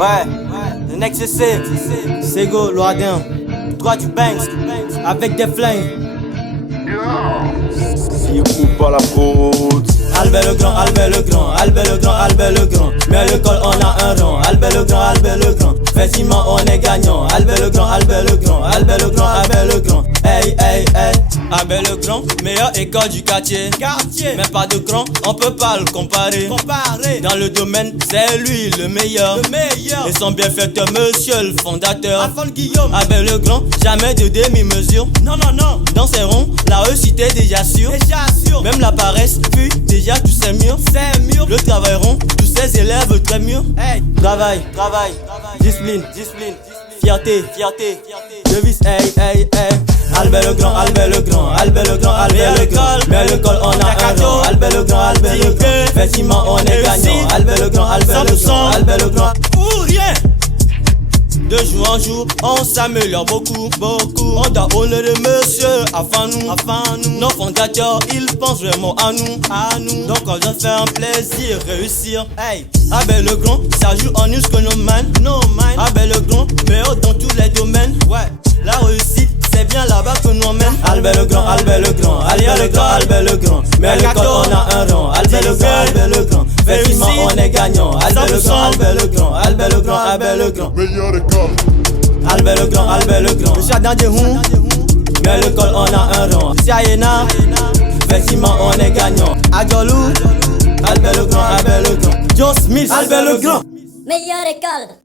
Ouais, le next c'est Sego, Loadin, droit du Banks, avec des flingues. Si ou pas la faute. Albert le grand, Albert le grand, Albert le grand, Albert le grand. Mais le col on a un rang, Albert le grand, Albert le grand. Effectivement on est gagnant, Albert le grand, Albert le grand, Albert le grand, Albert le grand. Hey, hey, hey. Albert le grand, meilleure école du quartier. Mais pas de grand, on peut pas le comparer. Dans le domaine, c'est lui le meilleur. Et son bienfaiteur, monsieur le fondateur. Albert le grand, jamais de demi-mesure. Non. Dans ses ronds, la réussite est déjà sûre. Même la paresse fuit déjà tous ses murs. Le travail rond, tous ses élèves très mûrs. Travail, discipline, fierté, devise, hey. Albert le grand, Albert le grand, Albert le grand, Albert le grand. Mais le col on a un rang, Albert le grand, Albert le grand. Effectivement on est gagnant, Albert le grand, Albert le grand, Albert le grand. Ou rien. De jour en jour, on s'améliore beaucoup. On doit honorer monsieur avant nous. Nos fondateurs, ils pensent vraiment à nous. Donc on doit faire un plaisir, réussir. Hey, Albert le grand, ça joue en nous que nos man. Albert le grand, meilleur dans tous les domaines. Ouais, la réussite, c'est bien là-bas que nous emmène. Albert le grand, Albert le grand, Albert le grand, Albert le grand. Mais le col on a un rang, Albert le grand, Albert le grand. Effectivement on est gagnant, Albert le grand, Albert le grand, Albert le grand, Albert le grand. Meilleur école. Albert le grand, Albert le grand. Le jardin de Houm, mais le col on a un rang. Siayena, effectivement on est gagnant. Adjolou, Albert le grand, Albert le grand. Joe Smith, Albert le grand. Meilleure école.